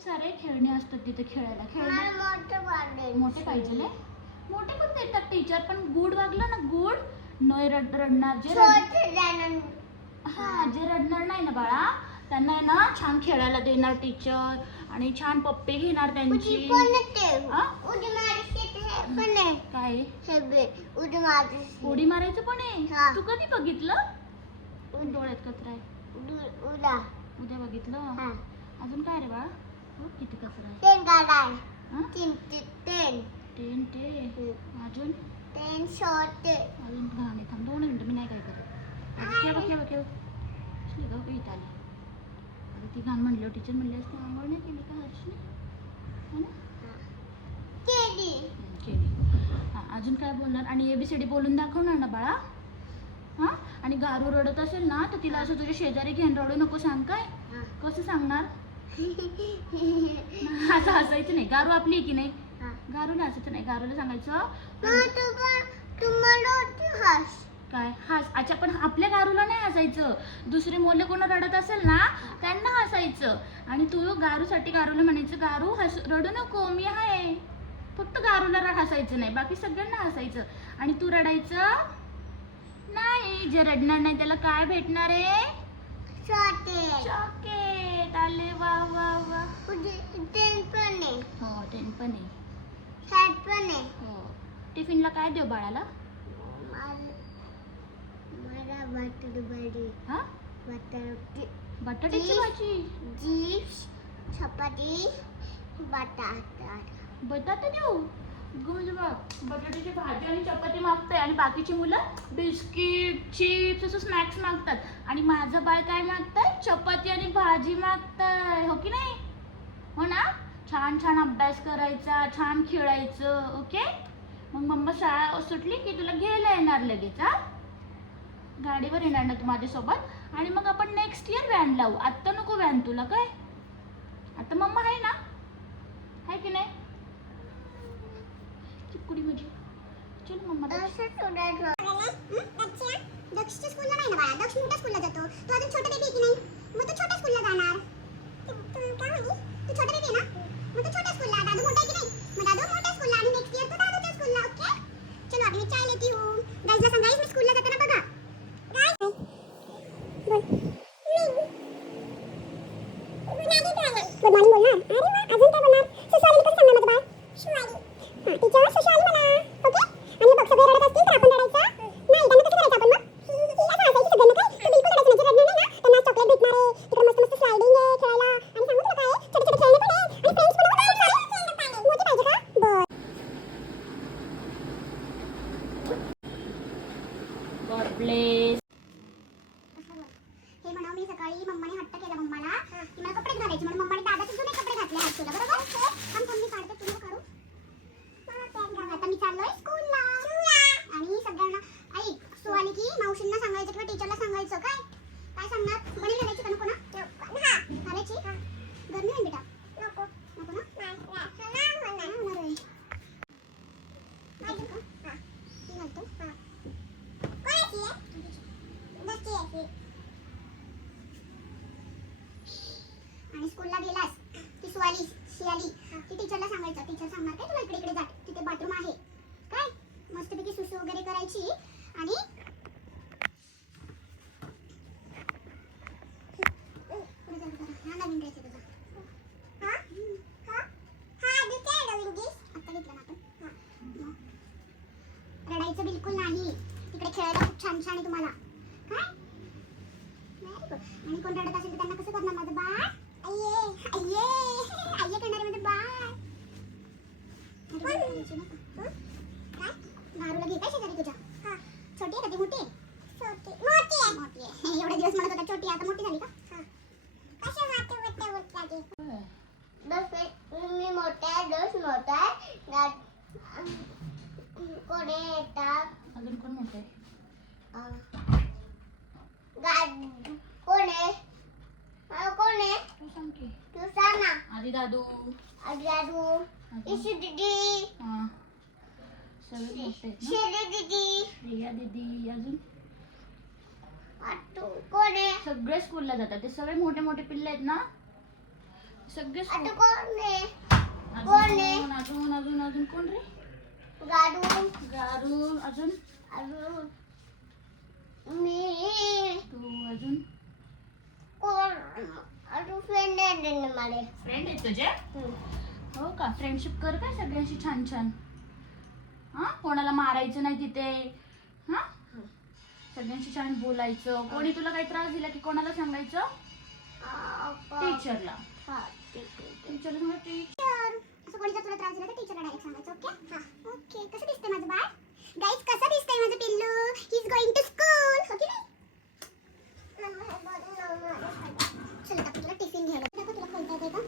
सारे खेळणे असतात तिथे खेळायला. खेळणे मोठं पाहिजे ना? मोठे पण देतात टीचर पण गुड वागलं ना गुड? न रड रडणार जे हा जे रडणार नाही ना बाळा? त्यांना आहे ना छान खेळायला देणार टीचर आणि छान पप्पे घेणार त्यांची. काय? उडी मारायचं. पण आहे. तू कधी बघितलं? डोळ्यात कचरा आहे. उद्या बघितलं? अजून काय रे बाळा? हो, किती कचरा आहे तेन गाडाय हा? तीन ते टेन अजून तेन शॉर्ट अजून घाण आहे थांब दोन मिनिटं मी नाही काय करत अगं, खेळ बघ, खेळ बघ. असली इथं आली आता ती घाण म्हणली टीचर म्हणली असते आंघोळ नाही केली का हर्षने हो ना केली हम्म, केली हां अजून काय बोलणार आणि एबीसीडी बोलून दाखवणार ना बाळा हां आणि गारू रडत असेल ना तर तिला असं तुझ्या शेजारी घेऊन रडू नको सांग काय. कसं सांगणार असं हसायचं नाही. गारू आपली आहे की नाही. गारूला हसायचं नाही. गारूला सांगायचं काय? हास. अच्छा पण आपल्या गारूला नाही हसायचं. दुसरी मुलं कोण रडत असेल ना त्यांना हसायचं. आणि तू गारूसाठी गारूला म्हणायचं गारू हस रडू नको मी आहे. फक्त गारूला हसायचं नाही. बाकी सगळ्यांना हसायचं. आणि तू रडायचं नाही. जे रडणार नाही त्याला काय भेटणार आहे? छोटे चॉकेट आले वा वा. वा तेन पण आहे. हो टेन पण आहे. हॅट पण आहे. हो. टिफिनला काय देऊ बाळाला? मला बटर बडी. हा? बटर बटाट्याची. भाजी. चिप्स चपाती बटाटा. बटाटा देऊ? म्हणजे बघ बटाट्याची भाजी आणि चपाती मागते आणि बाकीची मुलं बिस्किट चिप्स असं स्नॅक्स मागतात. आणि माझं बाळ काय मागतंय? चपाती आणि भाजी मागताय. हो की नाही? हो ना? छान छान अभ्यास करायचा छान खेळायचं ओके? मग मम्मा शाळा सुटली की तुला घ्यायला येणार लगेच हा? गाडीवर येणार ना तू माझ्यासोबत? आणि मग आपण नेक्स्ट इयर व्हॅन लावू. आत्ता नको व्हॅन तुला काय? आता मम्मा आहे ना? आहे की नाही? कुडी माझी चल मम्मा दक्षच्या स्कूलला नाही ना बाळा? दक्ष मोठ्या स्कूलला जातो. तो अजून छोटा बेबी की नाही? मग तो छोट्या स्कूलला जाणार. काय म्हणे? तू छोटा बेबी ना? मग तू छोट्या स्कूलला दादू मोठा की नाही? मग दादू मोठ्या स्कूलला आणि नेक्स्ट इयर तो दादूच्या स्कूलला ओके चलो अभी मैं चाय लेती हूँ गाइस मी स्कूलला जाताना बघा गाइस गुड मॉर्निंग बोलणार अरे वा अजून काय बोलणार सुशाली कसं सांगणार माझं बाळ शिवाली हां टीचर सुशाली म्हणा ओके आणि बघ सगळे रडत असतील तर आपण रडायचं नाही त्यांना कसं करायचं आपण मग असं हसायचं सगळ्यांना काय तू बिलकुल रडायचं नाही जे रडणार नाही ना त्यांना चॉकलेट भेटणार आहे तिकडे मस्त मस्त स्लायडिंग आहे खेळायला आणि सांगू तुला काय छोटे छोटे खेळणे पण आहे आणि फ्रेंड्स पण आहे मोठी पाहिजे का बरं गॉड ब्लेस हे म्हणा मी सकाळी मम्माने हट्ट केला मम्माला. की मला कपडे घालायचे. म्हणून मम्माने दादाचे जुने कपडे घातले आज तुला बरोबर? थांब थांब मी काढते तुला काढू आता मी चाललोय स्कूलला आणि सगळ्यांना ऐक सो आली की मावशींना सांगायचं किंवा टीचरला सांगायचं काय सांगणार म्हणे घालायची का नको ना घालायची गरमी आहे बेटा नको नको ना नाही होणार आहे. घालतो का? मी घालतो. दसची आहे. आणि स्कूलला गेलास की सुवाली शियाली की टीचरला सांगायचं टीचर सांगणार काय तुला इकडे इकडे जा तिथे बाथरूम आहे. काय? मस्तपैकी सुसू वगैरे करायची आणि रडायचं बिलकुल नाही. तिकडे खेळायला खूप छान छान आहे तुम्हाला. काय? आणि कोण रडत असेल तर त्यांना कसं करणार सांग ना आधी दादू इशू दीदी हा सगळे मोठे आहेत ना शेले दीदी रिया दीदी अजून आटू कोण आहे सगळे स्कूलला जातात ते सगळे मोठे मोठे पिल्ले आहेत ना सगळे आता स्कूल कोण आहे कोण आहे? अजून अजून अजून अजून कोण रे गाडू गारू अजून अजून मी तू अजून कोण अजून फ्रेंड आहे मला फ्रेंड आहे तुझे. हो का फ्रेंडशिप कर काय सगळ्यांशी छान छान हा कोणाला मारायचं नाही तिथे हा सगळ्यांशी छान बोलायचं कोणी तुला काही त्रास दिला की कोणाला सांगायचं टीचरला हा. टीचरला सांगा टीचर असं तुला त्रास दिला तर टीचरला डायरेक्ट सांगायचं ओके हा ओके कसं दिसतंय माझं बाळ गाईज कसं दिसतंय माझं पिल्लू he is going to school okay नाही चला आता तुला टिफिन घ्यायला. दाखव तुला खोलता येते का?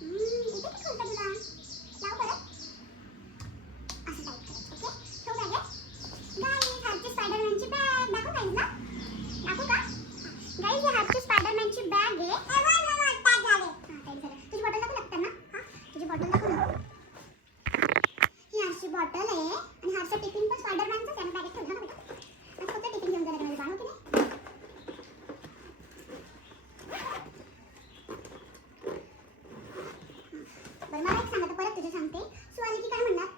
हम्म, इथे तुला लाव बरं असं टाईप करायचं ओके ठेव बॅगेत गाईज हातची स्पायडरमॅनची बॅग दाखव गाईजला दाखवू का गाईज ही हातची स्पायडरमॅनची बॅग आहे हा, टाईट झालं. तुझी बॉटल दाखव लागतं ना हा तुझी बॉटल दाखव ना ही हर्षची बॉटल आहे आणि हर्षचा टिफिन पण स्पायडरमॅनचाच आहे बॅगेत ठेवला ना बेटा आणि फक्त टिफिन घेऊन जाणार माझं बाळ हो की नाही बरं मला एक सांगा तर परत तुझे सांगते सु आली की काय म्हणणार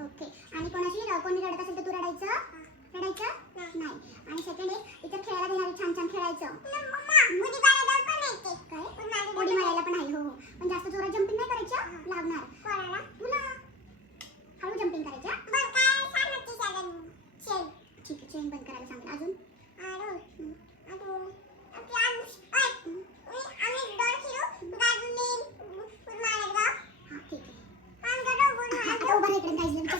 ओके आणि कोणाशी र- कोणी रडत असेल तर तू रडायचं रडायचं नाही आणि सेकंड एक इथं खेळायला देणारे छान छान खेळायचं काय उडी मारायला पण आहे हो हो पण जास्त जोरात जम्पिंग नाही करायचं लागणार तुला हळू जम्पिंग करायचं ठीक आहे चेन बंद करायला सांगेल अजून हम्म. हा ठीक आहे आता उभा राहा इकडे गाईजला विचार हो अशी उडी मार अशी. हा. गाईजला विचार ना, मी गाईज विचार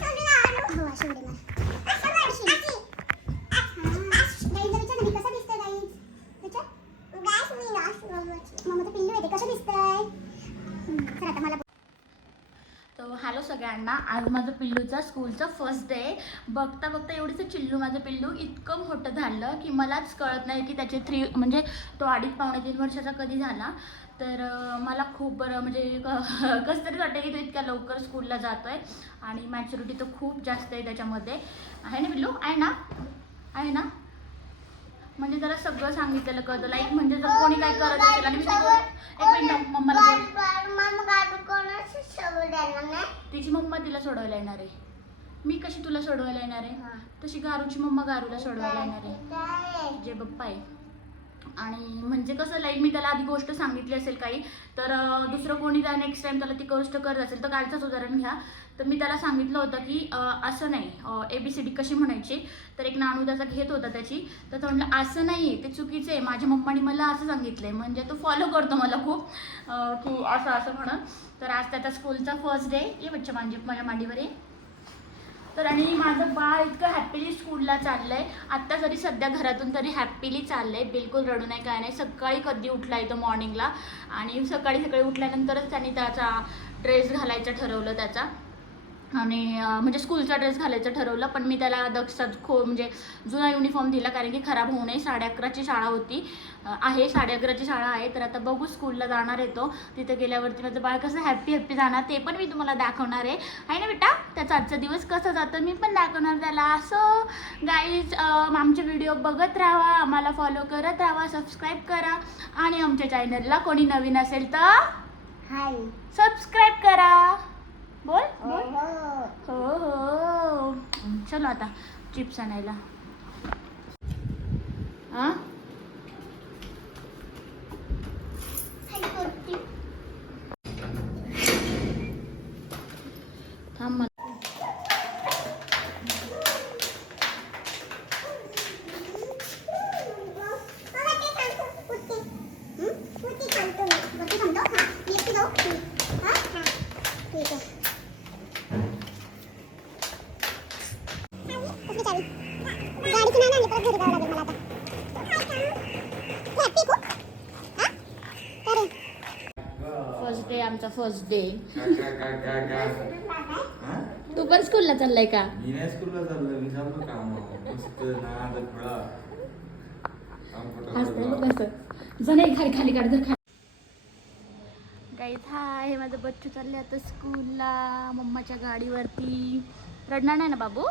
हॅलो सगळ्यांना. आज माझं पिल्लूचा स्कूलचा फर्स्ट डे बघता बघता एवढीचं चिल्लू माझं पिल्लू इतकं मोठं झालं की मलाच कळत नाही की त्याचे थ्री म्हणजे तो अडीच पावणे तीन वर्षाचा कधी झाला. तर मला खूप बरं म्हणजे कसं तरी वाटतं की तो इतक्या लवकर स्कूलला जातो आहे आणि मॅच्युरिटी तर खूप जास्त आहे त्याच्यामध्ये. आहे ना पिल्लू? आहे ना? आहे ना? म्हणजे त्याला सगळं सांगितलेलं कळतं. लाईक म्हणजे जर कोणी काय करत असेल आणि एक मिनिट मम्माला तिची मम्मा तिला सोडवायला येणार आहे. मी कशी तुला सोडवायला येणार आहे? तशी गारूची मम्मा गारूला सोडवायला येणार आहे. जे बाप्पा आहे. आणि म्हणजे कसं लाईक मी त्याला आधी गोष्ट सांगितली असेल काही तर दुसरं कोणी त्या नेक्स्ट टाइम त्याला ती गोष्ट करत असेल तर कालचंच उदाहरण घ्या. तर मी त्याला सांगितलं होतं की असं नाही ए बी सी डी कशी म्हणायची? तर एक नाणू त्याचा घेत होता त्याची. तर तो म्हटलं असं नाही आहे ते चुकीचं आहे. माझ्या मम्माने मला असं सांगितलं आहे म्हणजे तो फॉलो करतो मला खूप की असं असं म्हणून. तर आज त्याचा स्कूलचा फर्स्ट डे ये बच्चा माझी माझ्या मांडीवर आहे तर आणि माझं बाळ इतकं हॅपीली स्कूलला चाललंय. आत्ता जरी सध्या घरातून तरी हॅपीली चाललंय. बिलकुल रडू नाही काय नाही सकाळी कधी उठला येतो मॉर्निंगला आणि सकाळी सकाळी उठल्यानंतरच त्यांनी त्याचा ड्रेस घालायचं ठरवलं त्याचा. आणि म्हणजे स्कूलचा ड्रेस घालायचं ठरवलं पण मी त्याला दक्षात खो म्हणजे जुना युनिफॉर्म दिला कारण की खराब होऊ नये. साडे अकराची शाळा होती. आहे साडे अकराची शाळा आहे तर आता बघू स्कूलला जाणार आहे तो. तिथे गेल्यावरती माझं बाळ कसं हॅप्पी हॅप्पी जाणार ते पण मी तुम्हाला दाखवणार आहे. आहे ना बेटा त्याचा आजचा दिवस कसा जातो मी पण दाखवणार त्याला. असं गाईज आमचे व्हिडिओ बघत राहा आम्हाला फॉलो करत राहा सबस्क्राईब करा. आणि आमच्या चॅनलला कोणी नवीन असेल तर हाय सबस्क्राईब करा. बोल बोल. हो. हो हो. चलो आता चिप्स आणायला. हा फर्स्ट डे आमचा फर्स्ट डे? तू पण स्कूलला चाललाय का? मी नाही स्कूलला चाललो मी चाललो काम मस्त नाद खाली खाली काढ जर हा हे माझं बच्चू चालले आता स्कूलला मम्माच्या गाडीवरती. रडणार नाही ना बाबू?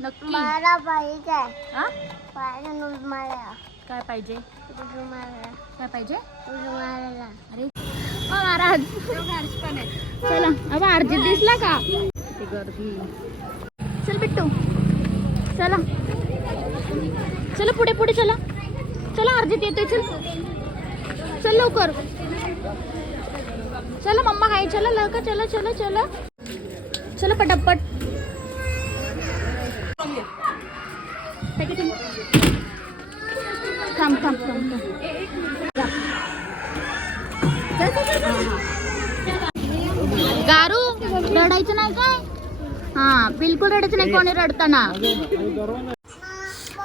नक्की? मला हा? पाहिजे मला काय पाहिजे? काय पाहिजे? अरे महाराज. चला अब अर्जित दिसला का? गर्दी चल बिट्टू. चला. चला पुढे पुढे चला. चला अर्जित येतोय चल. चल लवकर. चला मम्मा काय चला लवकर चला चला चला. चला पटापट. हे किती? थांब थांब थांब थांब गारू रडायचं नाही काय हा बिलकुल रडायचं नाही कोणी रडताना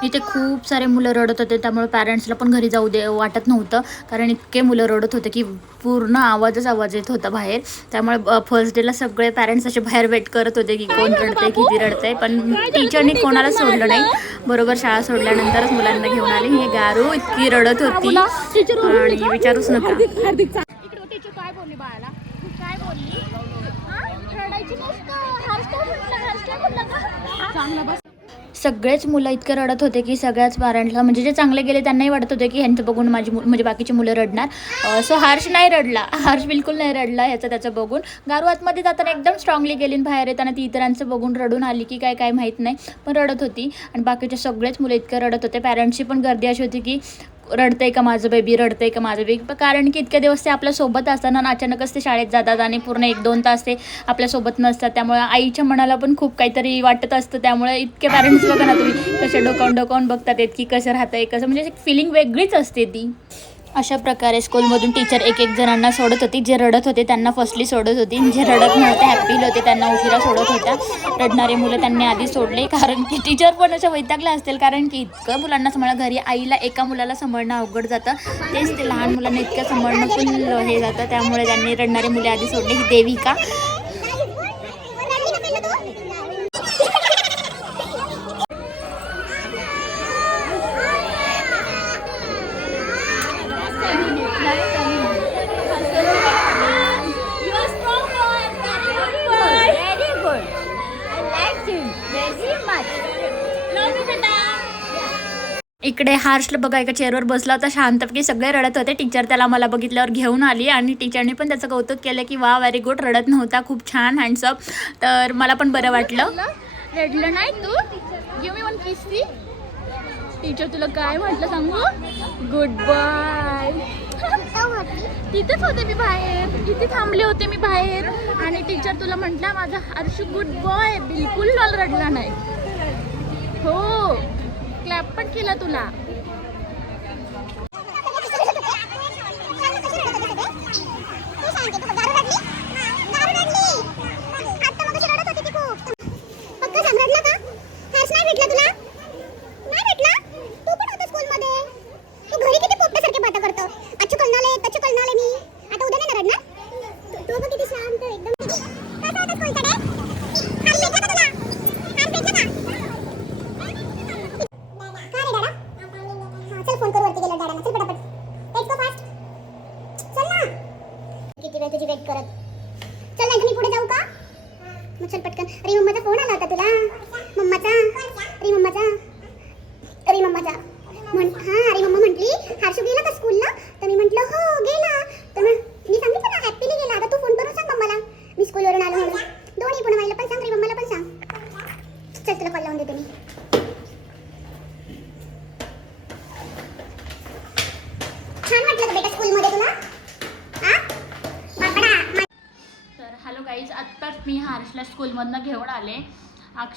इथे खूप सारे मुलं रडत होते त्यामुळे पॅरेंट्सला पण घरी जाऊ दे वाटत नव्हतं. कारण इतके मुलं रडत होते की पूर्ण आवाजच आवाज येत होता बाहेर. त्यामुळे फर्स्ट डेला सगळे पॅरेंट्स असे बाहेर वेट करत होते की कोण रडतंय किती रडतंय. पण टीचरनी कोणाला सोडलं नाही. बरोबर शाळा सोडल्यानंतरच मुलांना घेऊन आले. ही गारू इतकी रडत होती. आणि विचारूच नका. इकडे टीचर काय बोलली बाळाला? काय बोलली? रडायची चांगला बस. सगळेच मुलं इतके रडत होते की सगळ्याच पॅरेंट्सला म्हणजे जे चांगले गेले त्यांनाही वाटत होते की ह्यांचं बघून माझी मु- म्हणजे बाकीची मुलं रडणार. सो हर्ष नाही रडला. हर्ष बिलकुल नाही रडला ह्याचं त्याचं बघून. गारू आतमध्ये जाताना एकदम स्ट्रॉंगली गेली बाहेर येताना ती इतरांचं बघून रडून आली की काय काय माहीत नाही. पण रडत होती. आणि बाकीचे सगळेच मुलं इतके रडत होते. पॅरेंट्सची पण गर्दी अशी होती की रडतंय का माझं बेबी रडतंय का माझं बेबी कारण की इतक्या दिवस ते आपल्यासोबत असताना अचानकच ते शाळेत जातात आणि पूर्ण एक दोन तास ते आपल्यासोबत नसतात. त्यामुळे आईच्या मनाला पण खूप काहीतरी वाटत असतं. त्यामुळे इतके पॅरेंट्स बघा ना तुम्ही कसे डोकावून डोकावून बघतात येत की कसं राहतंय कसं म्हणजे फिलिंग वेगळीच असते ती. अशा प्रकारे स्कूलमधून टीचर एक एक जणांना सोडत होती. जे रडत होते त्यांना फसली सोडत होती. जे रडत नव्हते हॅपी होते त्यांना उशिरा सोडत होत्या. रडणारे मुलं त्यांनी आधी सोडले. कारण की टीचर पण अशा वैतागल्या असतील. कारण की इतकं मुलांना सांभाळा घरी आईला एका मुलाला सांभाळणं अवघड जातं. तेच ते लहान मुलांना इतकं सांभाळणं पण हे जातं. त्यामुळे त्यांनी रडणारे मुले आधी सोडले. ही देविका. इकडे हार्शला बघा एका चेअरवर बसला होता शांतपैकी सगळे रडत होते. टीचर त्याला मला बघितल्यावर घेऊन आली आणि टीचरने पण त्याचं कौतुक केलं की वा व्हेरी गुड रडत नव्हता खूप छान हँडसअप तर मला पण बरं वाटलं. रडलं नाही तू? वन किस टीचर तुला काय म्हटलं सांगू? गुड बाय तिथेच होते मी बाहेर. इथे थांबले होते मी बाहेर. आणि टीचर तुला म्हटलं माझा हर्ष गुड बॉय बिलकुल रडला नाही. हो. क्लॅप पण केला तुला चल फोन कर वरती गेला डॅडाला चल पटापट लेट्स गो फास्ट चल ना किती वेळ तुझी वेट करत चल नाही मी पुढे जाऊ का मग चल पटकन अरे मम्माचा फोन आला होता तुला मम्माचा अरे मम्माचा अरे मम्माचा म्हण हां अरे मम्मा म्हटली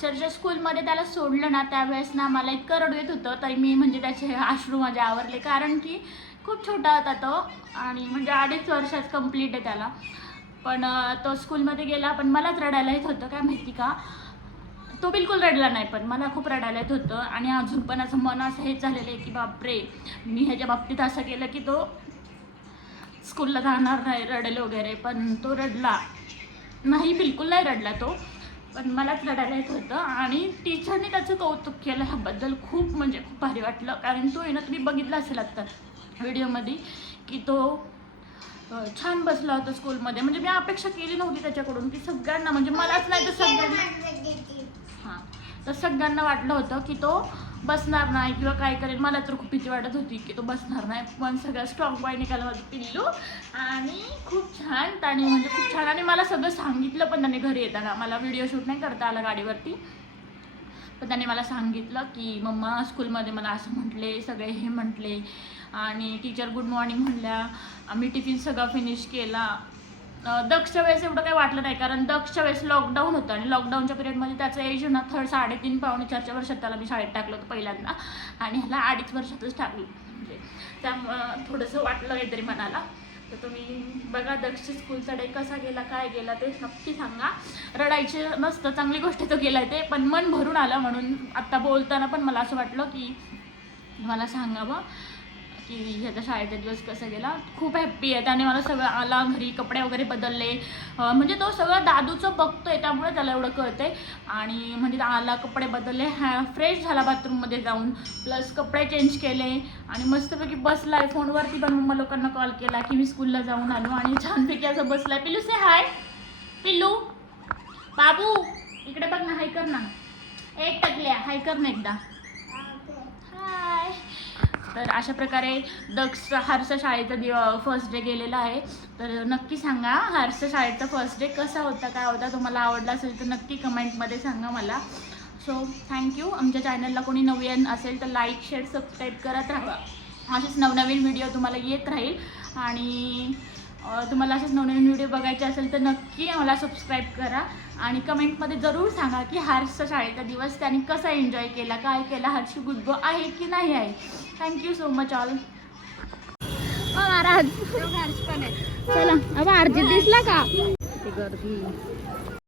अक्षरशः स्कूलमध्ये त्याला सोडलं ना त्यावेळेस ना मला इतकं रडू येत होतं तरी मी म्हणजे त्याचे आश्रू माझे आवरले. कारण की खूप छोटा होता तो आणि म्हणजे अडीच वर्षात कंप्लीट आहे त्याला. पण तो स्कूलमध्ये गेला पण मलाच रडायला येत होतं काय माहिती का? तो बिलकुल रडला नाही पण मला खूप रडायला येत होतं. आणि अजून पण असं मन असं हेच झालेलं आहे की बापरे मी ह्याच्या बाबतीत असं केलं की तो स्कूलला जाणार नाही रडेल वगैरे. पण तो रडला. नाही बिलकुल नाही रडला तो. पण मलाच रडायला येत होतं आणि टीचरने त्याचं कौतुक केलं ह्याबद्दल खूप म्हणजे खूप भारी वाटलं. कारण तो आहे ना तुम्ही बघितला असेल आत्ता व्हिडिओमध्ये की तो छान बसला होता स्कूलमध्ये म्हणजे मी अपेक्षा केली नव्हती त्याच्याकडून की सगळ्यांना म्हणजे मलाच नाही तर सगळ्यांना हां. तर सगळ्यांना वाटलं होतं की तो बसणार नाही किंवा काय करेल. मला तर खूप भीती वाटत होती की तो बसणार नाही. पण सगळं स्ट्रॉंग बाय निघाला माझं पिल्लू. आणि खूप छान त्याने म्हणजे खूप छान. आणि मला सगळं सांगितलं पण त्याने घरी येताना. मला व्हिडिओ शूट नाही करता आला गाडीवरती. पण त्याने मला सांगितलं की मम्मा स्कूलमध्ये मला असं म्हटले सगळे हे म्हटले. आणि टीचर गुड मॉर्निंग म्हणल्या. आम्ही टिफिन सगळं फिनिश केला. दक्षच्या वेळेस एवढं काही वाटलं नाही कारण दक्षच्या वेळेस लॉकडाऊन होतं आणि लॉकडाऊनच्या पिरियडमध्ये त्याचं एज ना थर्ड साडेतीन पावणे चारच्या वर्षात त्याला मी शाळेत टाकलं होतं पहिल्यांदा. आणि ह्याला अडीच वर्षातच टाकलं. म्हणजे त्यामुळं थोडंसं वाटलं काहीतरी मनाला. तर तुम्ही बघा दक्ष स्कूलचा डे कसा गेला काय गेला ते नक्की सांगा. रडायचे नसतं चांगली गोष्ट तो गेला ते पण मन भरून आलं म्हणून आत्ता बोलताना पण मला असं वाटलं की मला सांगावं. की ह्याचा शाळेचा दिवस कसा गेला. खूप हॅप्पी आहे. त्याने मला सगळं आला घरी कपडे वगैरे बदलले. म्हणजे तो सगळं दादूचं बघतोय त्यामुळे त्याला एवढं कळतंय. आणि म्हणजे आला कपडे बदलले हा फ्रेश झाला बाथरूममध्ये जाऊन. प्लस कपडे चेंज केले. आणि मस्तपैकी बसलाय. फोनवरती पण मम्मा लोकांना कॉल केला की मी स्कूलला जाऊन आलो. आणि छानपैकी असं बसलाय. पिल्लू से हाय पिल्लू. बाबू इकडे बघ ना हाय कर ना. एक टकल्या. हाय कर ना एकदा. हाय तर अशा प्रकारे दक्ष हारसा शाळेचा दिव फर्स्ट डे गेलेला आहे. तर नक्की सांगा हारसा शाळेचा फर्स्ट डे कसा होता काय होता तुम्हाला आवडला असेल तर नक्की कमेंटमध्ये सांगा मला. सो थँक्यू आमच्या चॅनलला कोणी नवीन असेल तर लाईक शेअर सबस्क्राईब करत राहा. असेच नवनवीन व्हिडिओ तुम्हाला येत राहील. आणि तुम्हाला असेच नवनवीन व्हिडिओ बघायचे असेल तर नक्की मला सबस्क्राईब करा. आणि कमेंटमध्ये जरूर सांगा की हर्षचा शाळेचा दिवस त्याने कसा एन्जॉय केला काय केला हर्ष गुडबो आहे की नाही आहे. Thank you so much all Maharaj चला अब अर्जित दिसला का? गर्दी.